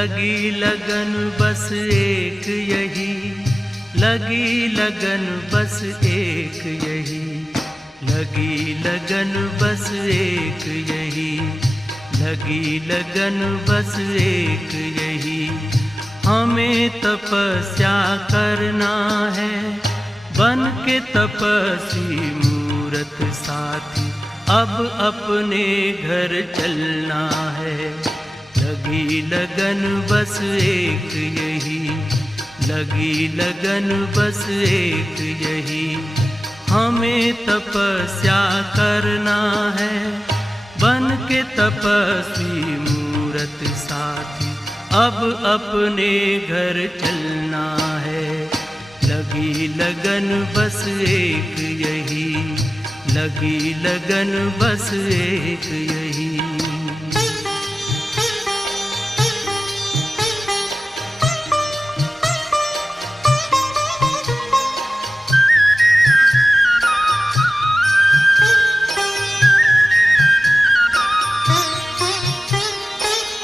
लगी लगन बस एक यही, लगी लगन बस एक यही, लगी लगन बस एक यही, लगी लगन बस एक यही। हमें तपस्या करना है बन के तपस्वी मूरत साथी, अब अपने घर चलना है। लगी लगन बस एक यही, लगी लगन बस एक यही। हमें तपस्या करना है बन के तपस्वी मूरत साथी, अब अपने घर चलना है। लगी लगन बस एक यही, लगी लगन बस एक यही।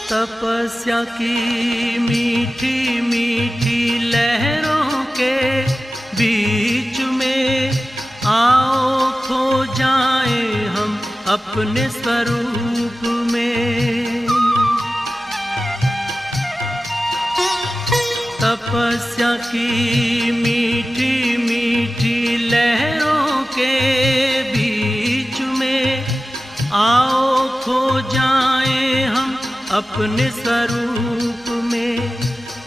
तपस्या की मीठी मीठी लहरों के बीच में आओ खो जाए हम अपने स्वरूप में। तपस्या की मीठी मीठी लहरों के बीच में आओ खो जाए हम अपने स्वरूप में।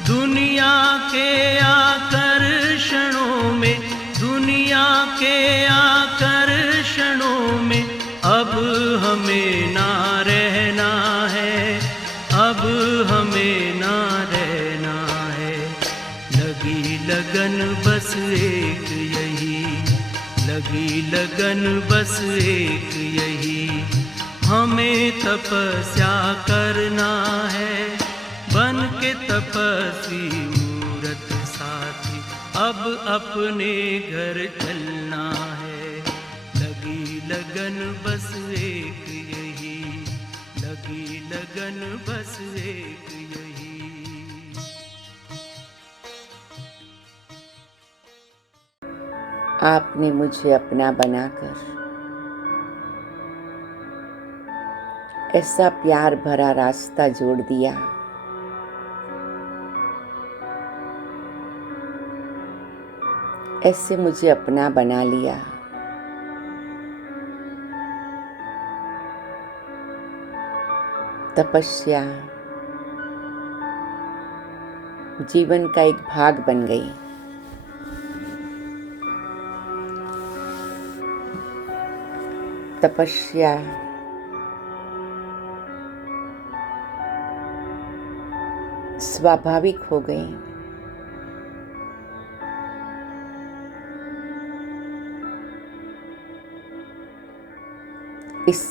दुनिया के आकर्षणों में, दुनिया के आकर्षणों में अब हमें ना रहना है, अब हमें ना रहना है। लगी लगन बस एक यही, लगी लगन बस एक यही। हमें तपस्या करना है बन के तपस्वी मूरत साथी, अब अपने घर चलना है। लगी लगन बस एक यही, लगी लगन बस एक यही। आपने मुझे अपना बनाकर ऐसा प्यार भरा रास्ता जोड़ दिया। ऐसे मुझे अपना बना लिया। तपस्या जीवन का एक भाग बन गई। तपस्या स्वाभाविक हो गई। इस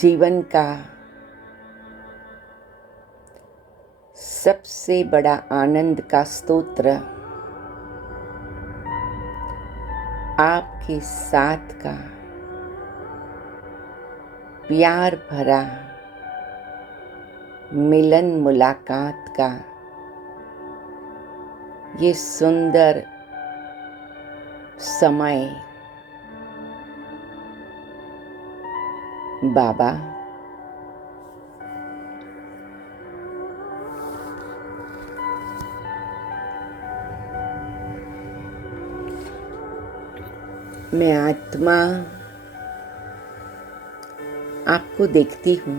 जीवन का सबसे बड़ा आनंद का स्तोत्र आपके साथ का प्यार भरा मिलन मुलाकात का ये सुंदर समय बाबा, मैं आत्मा आपको देखती हूँ।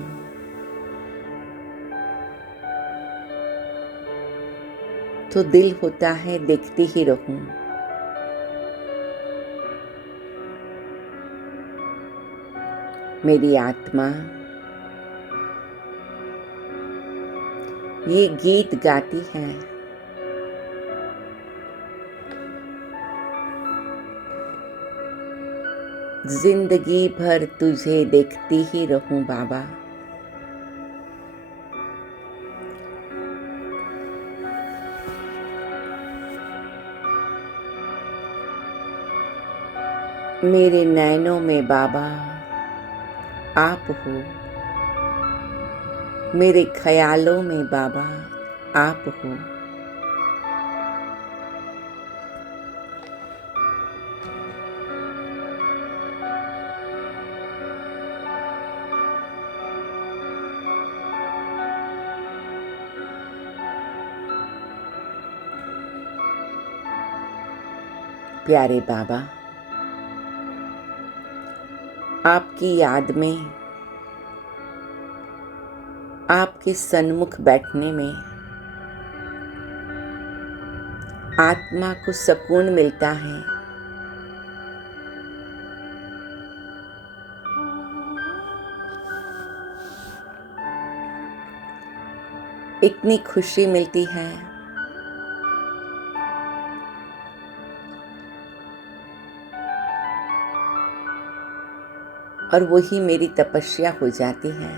तो दिल होता है देखती ही रहूं। मेरी आत्मा ये गीत गाती है। जिंदगी भर तुझे देखती ही रहूं बाबा। मेरे नैनों में बाबा आप हो, मेरे ख्यालों में बाबा आप हो। प्यारे बाबा, आपकी याद में, आपके सन्मुख बैठने में आत्मा को सुकून मिलता है। इतनी खुशी मिलती है। और वही मेरी तपस्या हो जाती है।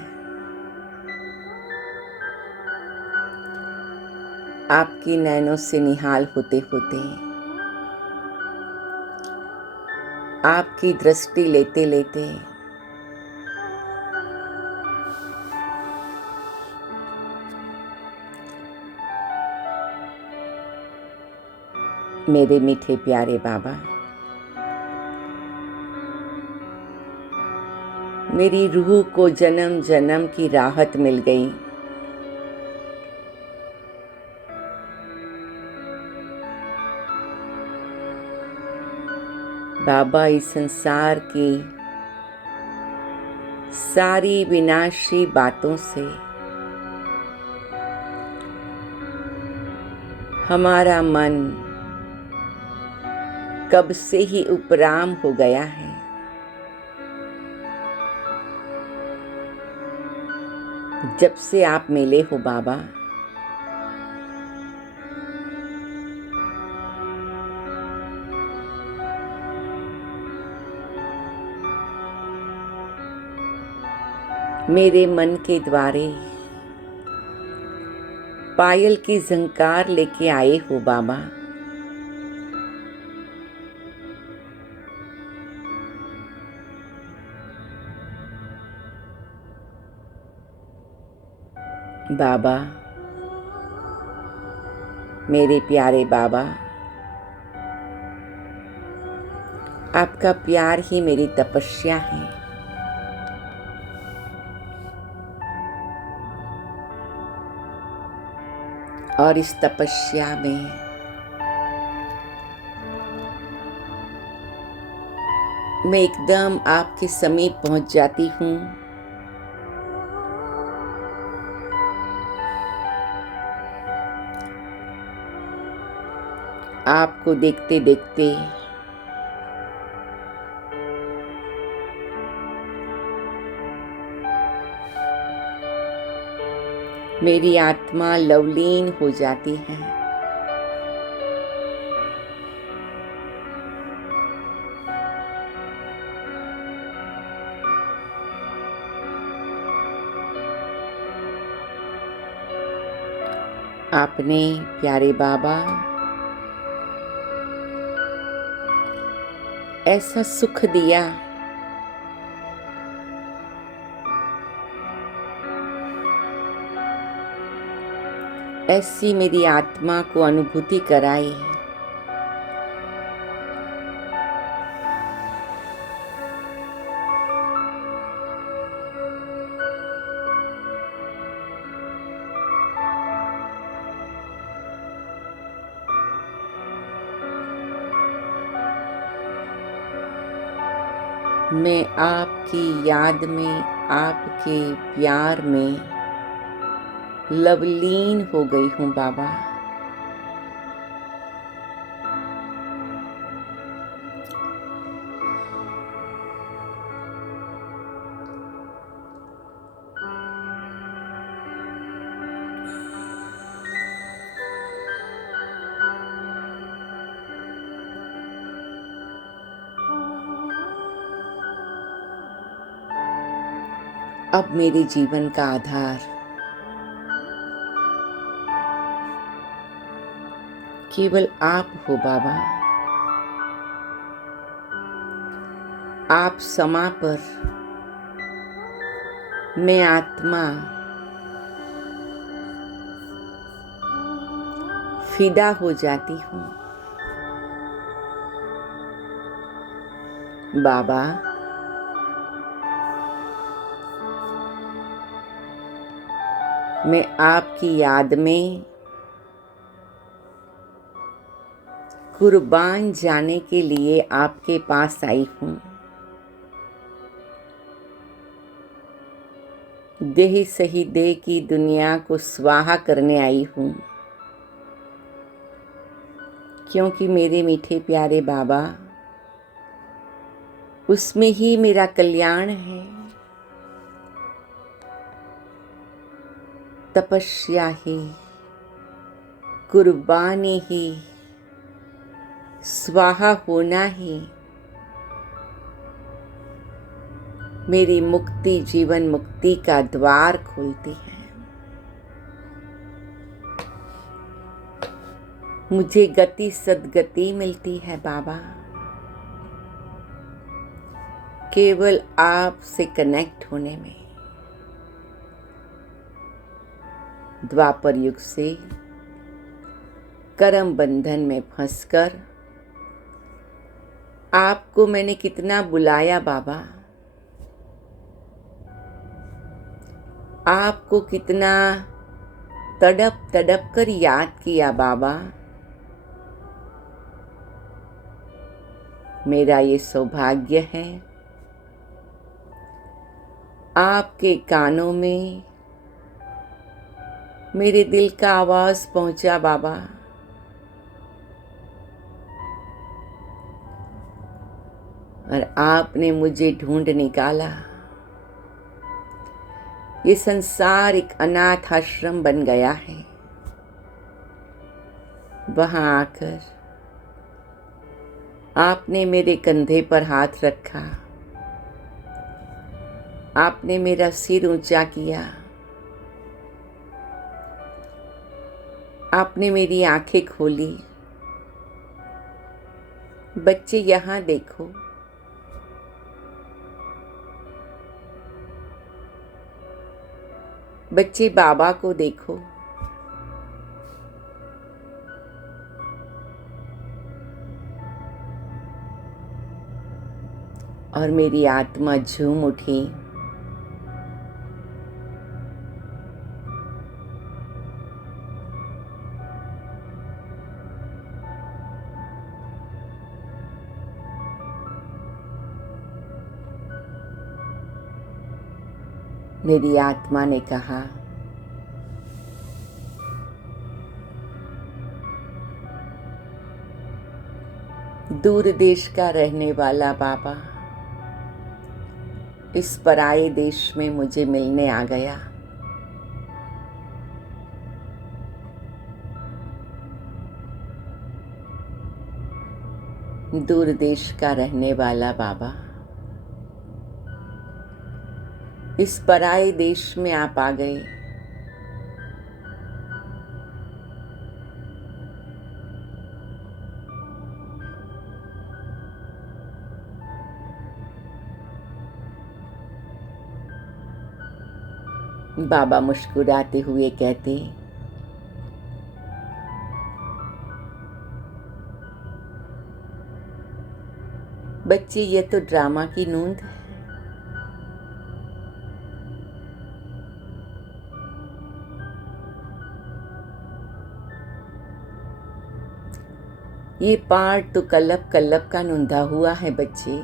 आपकी नैनों से निहाल होते होते, आपकी दृष्टि लेते लेते मेरे मीठे प्यारे बाबा, मेरी रूह को जन्म जन्म की राहत मिल गई। बाबा, इस संसार की सारी विनाशी बातों से हमारा मन कब से ही उपराम हो गया है। जब से आप मिले हो बाबा, मेरे मन के द्वारे पायल की झंकार लेके आए हो बाबा। बाबा, मेरे प्यारे बाबा, आपका प्यार ही मेरी तपस्या है। और इस तपस्या में मैं एकदम आपके समीप पहुंच जाती हूँ। आपको देखते देखते मेरी आत्मा लवलीन हो जाती है। आपने प्यारे बाबा ऐसा सुख दिया, ऐसी मेरी आत्मा को अनुभूति कराई। मैं आपकी याद में, आपके प्यार में लवलीन हो गई हूँ बाबा। अब मेरे जीवन का आधार केवल आप हो बाबा। आप समा पर, मैं आत्मा फिदा हो जाती हूँ। बाबा, मैं आपकी याद में कुर्बान जाने के लिए आपके पास आई हूँ। देह सही देह की दुनिया को स्वाहा करने आई हूँ, क्योंकि मेरे मीठे प्यारे बाबा, उसमें ही मेरा कल्याण है। तपस्या ही, कुर्बानी ही, स्वाहा होना ही मेरी मुक्ति, जीवन मुक्ति का द्वार खोलती है। मुझे गति सद्गति मिलती है बाबा, केवल आपसे कनेक्ट होने में। द्वापर युग से कर्म बंधन में फंसकर आपको मैंने कितना बुलाया बाबा, आपको कितना तड़प तड़प कर याद किया बाबा। मेरा ये सौभाग्य है आपके कानों में मेरे दिल का आवाज पहुंचा बाबा। और आपने मुझे ढूंढ निकाला। ये संसार एक अनाथ आश्रम बन गया है। वहां आकर आपने मेरे कंधे पर हाथ रखा, आपने मेरा सिर ऊंचा किया, आपने मेरी आंखें खोली। बच्चे यहाँ देखो, बच्चे बाबा को देखो। और मेरी आत्मा झूम उठी। मेरी आत्मा ने कहा, दूर देश का रहने वाला बाबा इस पराये देश में मुझे मिलने आ गया। दूर देश का रहने वाला बाबा इस पराये देश में आप आ गए। बाबा मुस्कुराते हुए कहते, बच्चे ये तो ड्रामा की नूंद है। ये पार्ट तो कल्लप कल्लप का नूंधा हुआ है बच्चे।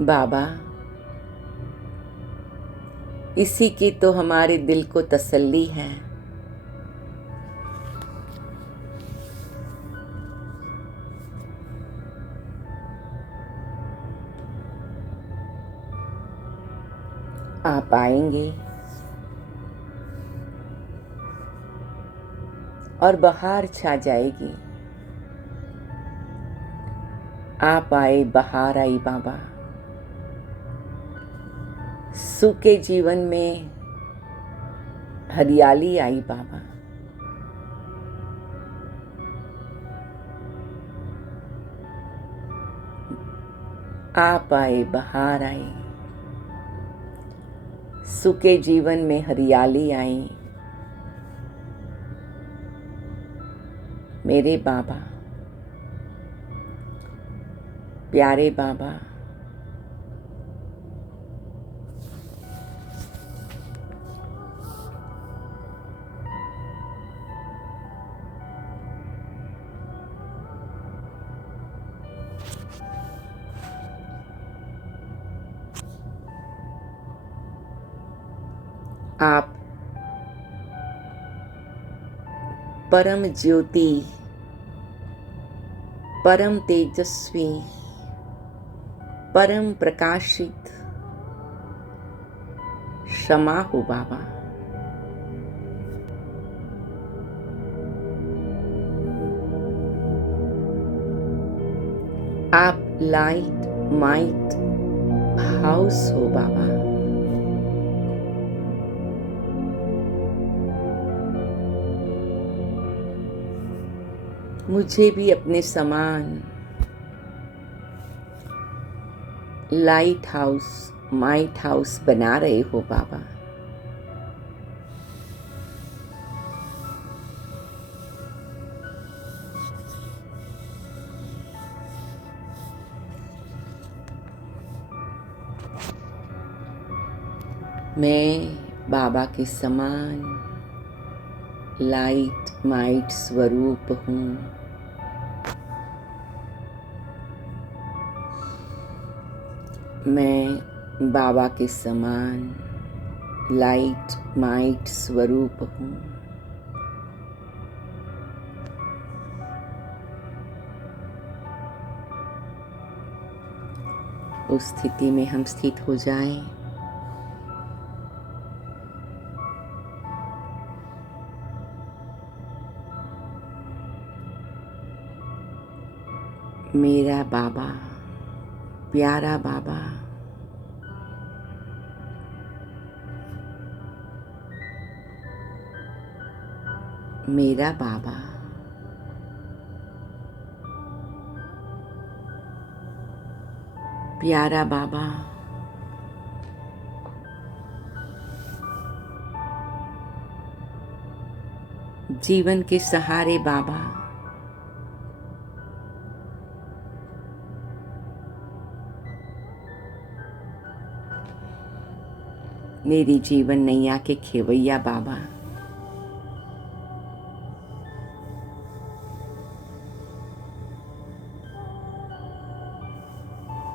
बाबा, इसी की तो हमारे दिल को तसल्ली है। आप आएंगे और बहार छा जाएगी। आप आए, बहार आई बाबा। सूखे जीवन में हरियाली आई बाबा। आप आए, बहार आई, सूखे जीवन में हरियाली आई। मेरे बाबा, प्यारे बाबा, आप परम ज्योति, परम तेजस्वी, परम प्रकाशित क्षमा हो बाबा। आप लाइट माइट हाउस हो बाबा। मुझे भी अपने समान लाइट हाउस माइट हाउस बना रहे हो बाबा। मैं बाबा के समान लाइट माइट स्वरूप हूँ। मैं बाबा के समान लाइट माइट स्वरूप हूँ। उस स्थिति में हम स्थित हो जाएं। मेरा बाबा, प्यारा बाबा, मेरा बाबा, प्यारा बाबा, जीवन के सहारे बाबा, मेरी जीवन नैया के खेवैया बाबा,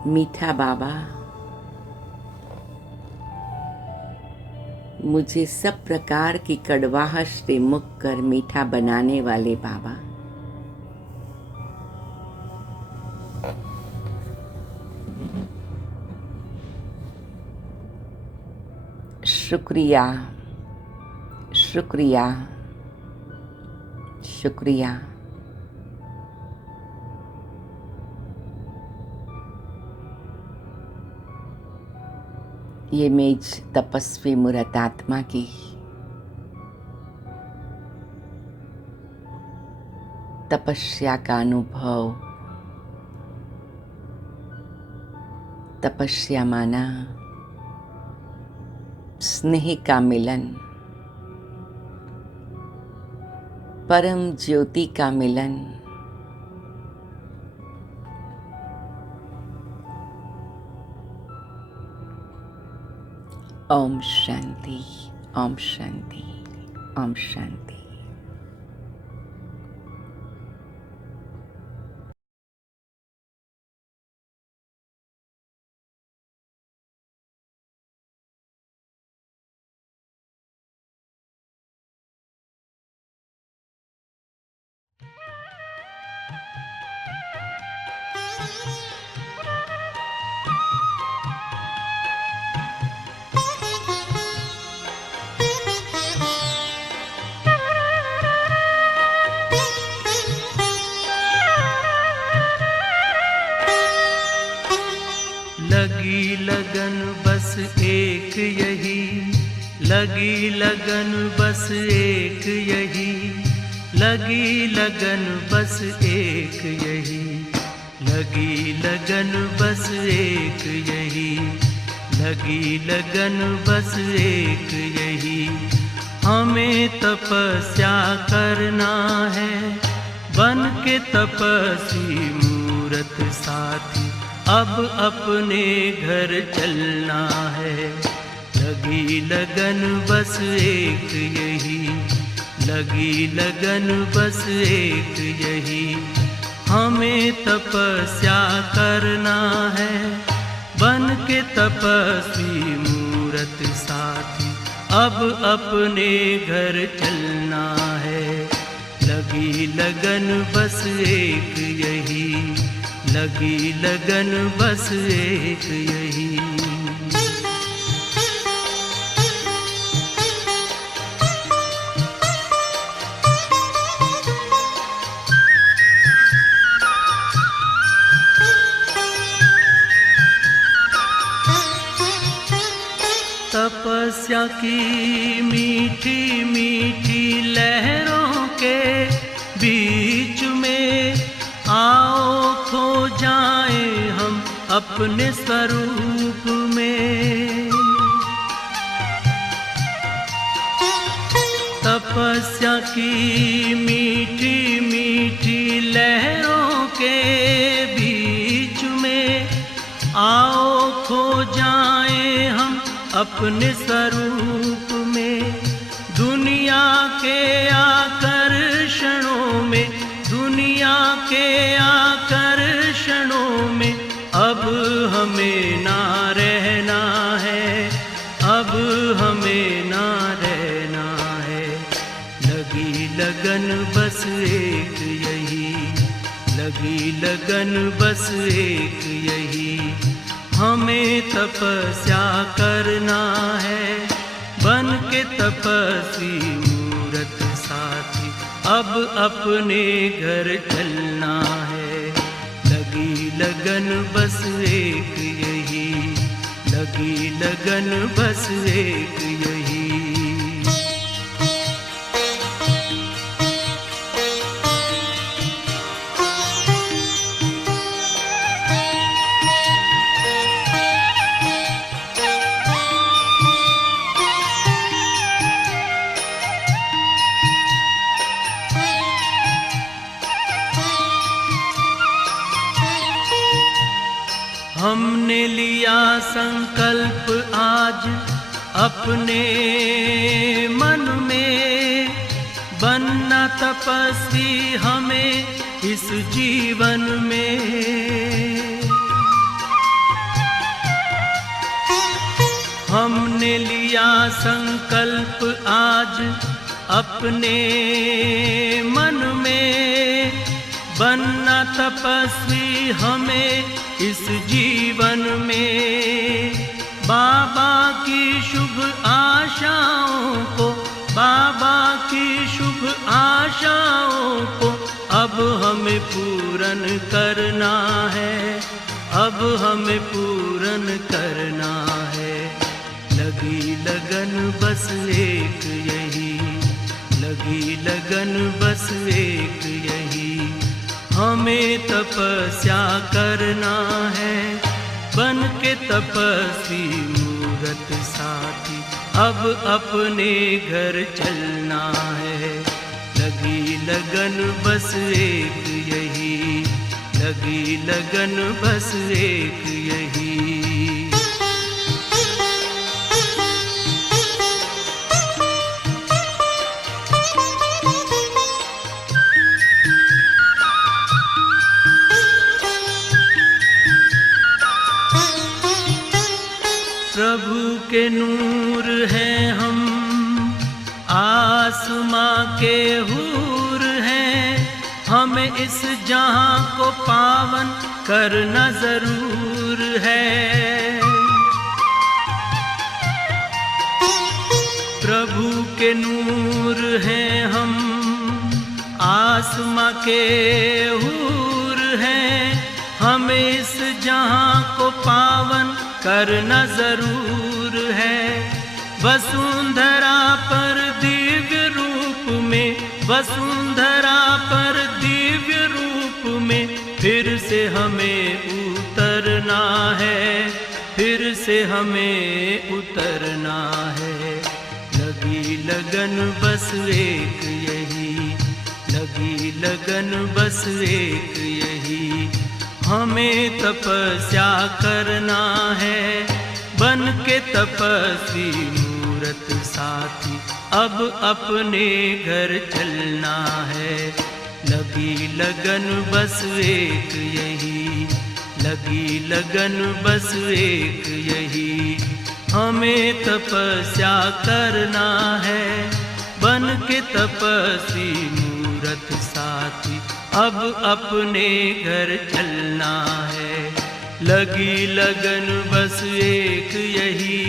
मीठा बाबा, मुझे सब प्रकार की कड़वाहट से मुक्त कर मीठा बनाने वाले बाबा। शुक्रिया, शुक्रिया, शुक्रिया। ये मेज तपस्वी मूर्त आत्मा की तपस्या का अनुभव, तपस्या माना स्नेह का मिलन, परम ज्योति का मिलन, ओम शांति, ओम शांति, ओम शांति। लगी लगन बस एक यही, लगी लगन बस एक यही, लगी लगन बस एक यही, लगी लगन बस एक यही, लगी लगन बस एक यही। हमें तपस्या करना है, बन के तपस्वी मूरत साथी, अब अपने घर चलना है। लगी लगन बस एक यही, लगी लगन बस एक यही। हमें तपस्या करना है, बन के तपस्वी मूरत साथी, अब अपने घर चलना है। लगी लगन बस एक यही, लगी लगन बस एक यही। तपस्या की मीठी मीठी लहरों के बीच में आओ खो जाए हम अपने स्वरूप में। तपस्या की मीठी मीठी लहरों के बीच में आओ खो जाए हम अपने स्वरूप में। दुनिया के आकर्षणों में, दुनिया के आकर्षणों में अब हमें ना रहना है, अब हमें ना रहना है। लगी लगन बस एक यही, लगी लगन बस एक यही। हमें तपस्या करना है, बन के तपस्वी मूरत साथी, अब अपने घर चलना है। लगी लगन बस एक यही, लगी लगन बस एक यही। हमने लिया संकल्प आज अपने मन में, बनना तपस्वी हमें इस जीवन में। हमने लिया संकल्प आज अपने मन में, बनना तपस्वी हमें इस जीवन में। बाबा की शुभ आशाओं को, बाबा की शुभ आशाओं को अब हमें पूर्ण करना है, अब हमें पूर्ण करना है। लगी लगन बस एक यही, लगी लगन बस एक यही। हमें तपस्या करना है, बन के तपस्वी मूरत साथी, अब अपने घर चलना है। लगी लगन बस एक यही, लगी लगन बस एक यही। प्रभु के नूर हैं हम, आसमां के हूर हैं, हमें इस जहां को पावन करना जरूर है। प्रभु के नूर हैं हम, आसमां के हूर हैं, हमें इस जहां को पावन करना जरूर है। वसुंधरा पर दिव्य रूप में, वसुंधरा पर दिव्य रूप में फिर से हमें उतरना है, फिर से हमें उतरना है। लगी लगन बस एक यही, लगी लगन बस एक यही, हमें तपस्या करना है। बन के तपस्वी मूरत साथी अब अपने घर चलना है। लगी लगन बस एक यही, लगी लगन बस एक यही, हमें तपस्या करना है। बन के तपस्वी मूरत साथी अब अपने घर चलना है। लगी लगन बस एक यही,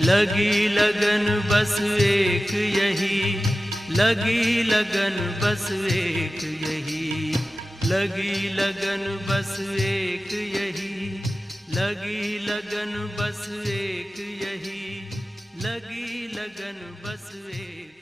लगी लगन बस एक यही, लगी लगन बस एक यही, लगी लगन बस एक यही, लगी लगन बस एक यही, लगी लगन बस एक